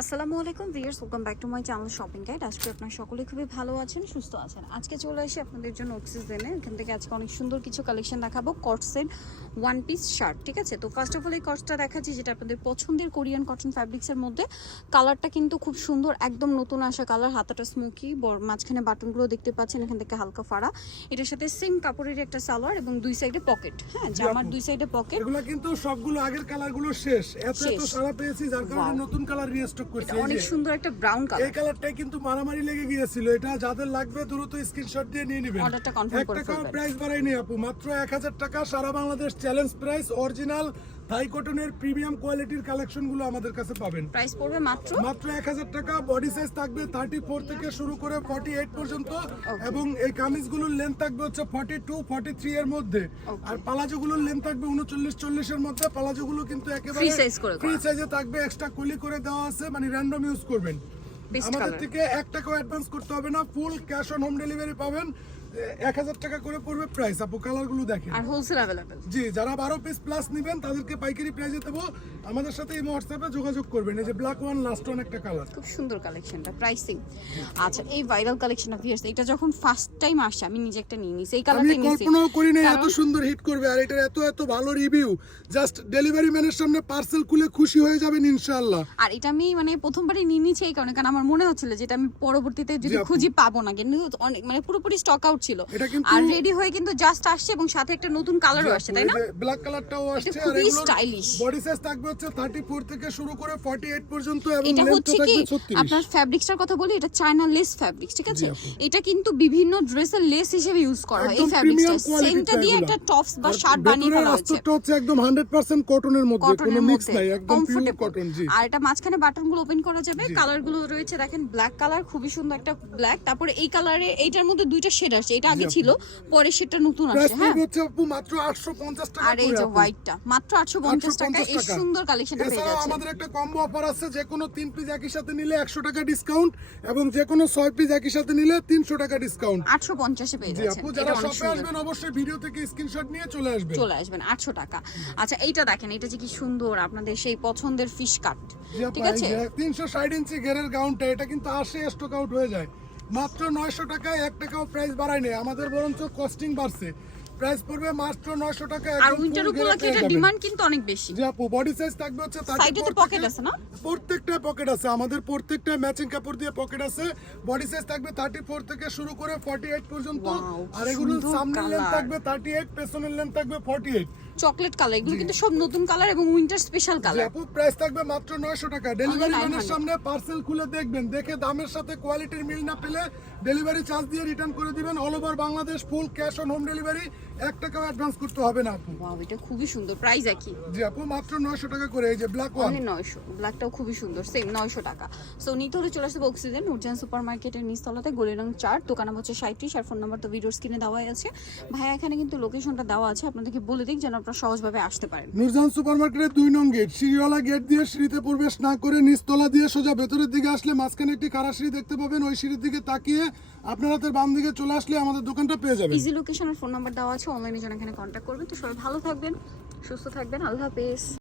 আসসালামু আলাইকুম viewers welcome back to my channel shopping guide আজকে আপনারা সকলে খুবই ভালো আছেন সুস্থ আছেন। আজকে চলে আসি আপনাদের জন্য অক্সিজেনে এখান থেকে আজকে অনেক সুন্দর কিছু কালেকশন দেখাবো কটসের ওয়ান পিস শার্ট ঠিক আছে? তো ফার্স্ট অফ অল এই কটসটা দেখাচ্ছি যেটা আপনাদের পছন্দের কোরিয়ান কটন ফ্যাব্রিক্সের মধ্যে। কালারটা কিন্তু খুব সুন্দর একদম নতুন আসা কালার হাতাটা স্মোকি মাঝখানে বাটনগুলো দেখতে পাচ্ছেন এখান থেকে হালকা ফাড়া। এটার সাথে সেম কাপড়ের একটা সালোয়ার এবং দুই সাইডে পকেট হ্যাঁ? জামার দুই সাইডে পকেট এগুলো কিন্তু সবগুলো আগের কালারগুলো শেষ। এত সারা পেয়েছি যার কারণে নতুন কালার রিস্টক করছি অনেক সুন্দর একটা ব্রাউন কালার এই কালারটাই কিন্তু মারামারি লেগে গিয়েছিল। এটা যাদের লাগবে দ্রুত স্ক্রিনশট দিয়ে নিয়ে নেবেন। অর্ডারটা কনফার্ম করে ফেলবেন। প্রাইস বাড়াইনি আপু। মাত্র এক হাজার টাকা সারা Bangladesh challenge price original Thai কটনের প্রিমিয়াম কোয়ালিটির কালেকশনগুলো আমাদের কাছে পাবেন। প্রাইস পড়বে মাত্র? মাত্র এক হাজার টাকা বডি সাইজ থাকবে থার্টি ফোর থেকে শুরু করে ফর্টি এইট পর্যন্ত এবং এই কামিজগুলোর লেন্থ থাকবে হচ্ছে ফর্টি টু ফর্টি থ্রি এর মধ্যে. আর পালাজোগুলোর লেন্থ থাকবে উনচল্লিশ চল্লিশের মধ্যে। পালাজোগুলো কিন্তু একেবারে Free size করে ফ্রি সাইজে থাকবে এক্সট্রা কুলি করে দেওয়া আছে মানে র্যান্ডম ইউজ করবেন। আমাদের থেকে এক টাকাও অ্যাডভান্স করতে হবে না full cash on home delivery পাবেন। এক হাজার টাকা করে পড়বে প্রাইস আপু কালারগুলো দেখেন। আর হোলসেল অ্যাভেলেবেল জি যারা বারো পিস প্লাস নেবেন তাদেরকে পাইকারি প্রাইসে দেবো। আমাদের সাথে এই হোয়াটসঅ্যাপে যোগাযোগ করবেন। এই যে ব্ল্যাক ওয়ান লাস্ট ওয়ান একটা কালার খুব সুন্দর কালেকশনটা প্রাইসিং আচ্ছা এই ভাইরাল কালেকশনটা ভিউয়ার্স এটা যখন ফার্স্ট টাইম আসে আমি নিজে একটা নিয়ে নিছি এই আমি কালারটাই নিছি। কল্পনাও করি না এত সুন্দর হিট করবে আর এটার এত এত ভালো রিভিউ জাস্ট ডেলিভারি ম্যানের সামনে পার্সেল খুলে খুশি হয়ে যাবেন ইনশাআল্লাহ। আর এটা আমি মানে প্রথমবারই নিয়ে নিয়েছি এই কারণে কারণ আমার মনে হচ্ছিল যেটা আমি পরবর্তীতে যদি। খুঁজি পাবো না কিন্তু অনেক মানে পুরোপুরি স্টক আউট ছিল। এটা কিন্তু- আর রেডি হয়ে কিন্তু জাস্ট আসছে এবং সাথে একটা নতুন কালারও আসছে তাই না? ব্ল্যাক কালারটাও আসছে আর খুবই stylish। বডি সাইজ থাকবে হচ্ছে 34 থেকে শুরু করে 48 পর্যন্ত এবং এটা হচ্ছে কি? আপনার ফ্যাব্রিক্সটার কথা বলি এটা চায়না লেস ফ্যাব্রিক্স ঠিক আছে? এটা কিন্তু বিভিন্ন ড্রেসের লেস হিসেবে ইউজ করা হয় এই ফ্যাব্রিক্সটা সেমটা দিয়ে একটা টপস বা শার্ট বানিয়ে ফেলা হয়েছে। আস্তরটা হচ্ছে একদম 100% কটনের মধ্যে কোনো মিক্স নাই একদম পিওর কটন জি। আর এটা মাঝখানে বাটনগুলো ওপেন করা যাবে। কালারগুলো রয়েছে দেখেন ব্ল্যাক কালার খুবই সুন্দর একটা ব্ল্যাক তারপরে এই কালারে এইটার মধ্যে দুইটা শেড আসছে এটা আগে ছিল পরে শেডটা নতুন আসছে হ্যাঁ। মাত্র 850 টাকা আর এই যে হোয়াইটটা মাত্র আটশো পঞ্চাশ টাকা এই সুন্দর কালেকশনটা পেয়ে যাচ্ছে আমাদের একটা কম্বো অফার আছে যে কোনো তিন পিস একই সাথে নিলে একশো টাকা ডিসকাউন্ট এবং যে কোনো ছয় পিস একই সাথে নিলে তিনশো টাকা ডিসকাউন্ট আটশো পঞ্চাশে পেয়ে জি যাচ্ছেন আপু যারা শপে আসবেন অবশ্যই ভিডিও থেকে স্ক্রিনশট নিয়ে চলে আসবেন। চলে আসবেন আটশো টাকা। আচ্ছা এইটা দেখেন এটা যে কি সুন্দর আপনাদের সেই পছন্দের ফিশ কাট ঠিক আছে? যে তিনশো ষাট ইঞ্চি গেরের গাউনটা এটা কিন্তু আসে স্টক আউট হয়ে যায়। মাত্র নয়শো টাকায় এক টাকাও প্রাইস বাড়ায় নেই আমাদের বরঞ্চ কস্টিং বাড়ছে। প্রাইস পড়বে মাত্র নয়শো টাকা আর উইন্টার উপলক্ষে এটা ডিমান্ড কিন্তু অনেক বেশি। জি আপু বডি সাইজ থাকবে হচ্ছে সাইডে তো পকেট আছে না? প্রত্যেকটা পকেট আছে। আমাদের প্রত্যেকটা ম্যাচিং কাপড় দিয়ে পকেট আছে। বডি সাইজ থাকবে 34 থেকে শুরু করে 48 পর্যন্ত। আর এগুলো সুন্দর সামনের লেন্থ। থাকবে 38 পেছনের লেন্থ থাকবে 48 চকলেট কালার এগুলো কিন্তু সব নতুন কালার এবং উইন্টার স্পেশাল কালার। আপু প্রাইস থাকবে মাত্র 900 টাকা। ডেলিভারি ম্যানের সামনে পার্সেল খুলে দেখবেন। দেখে দামের সাথে কোয়ালিটির মিল না পেলে ডেলিভারি চার্জ দিয়ে রিটার্ন করে দিবেন all over Bangladesh full cash on home delivery এক টাকাও অ্যাডভান্স করতে হবে না আপু। ওয়াও এটা খুবই সুন্দর। প্রাইস একই। জি আপু মাত্র 900 টাকা করে এই যে ব্ল্যাক ওয়ান অনলি নয়শো। ব্ল্যাকটাও খুবই সুন্দর সেম নয়শো টাকা। সো নিতে হলে চলে আসবে অক্সিজেন উর্জান সুপার মার্কেটের নিচতলাতে গলিরং চার দোকান নাম হচ্ছে সাঁত্রিশ আর ফোন নাম্বার তো ভিডিওর স্ক্রিনে দেওয়াই আছে। ভাইয়া এখানে কিন্তু লোকেশনটা দেওয়া আছে আপনাদেরকে বলে দিক যেন আপনারা সহজভাবে আসতে পারেন। নুরজান সুপারমার্কেটের দুই নং গেট সিঁড়িওয়ালা গেট দিয়ে সিঁড়িতে প্রবেশ না করে নিচতলা দিয়ে সোজা ভেতরের দিকে আসলে মাঝখানে একটি কারা সিঁড়ি দেখতে পাবেন। ওই সিঁড়ির দিকে তাকিয়ে আপনারা তার বাম দিকে চলে আসলে আমাদের দোকানটা পেয়ে যাবেন। ইজি লোকেশন আর ফোন নাম্বার দেওয়া আছে অনলাইনে যেন এখানে কন্ট্যাক্ট করবেন তো সবাই ভালো থাকবেন সুস্থ থাকবেন আল্লাহ হাফেজ।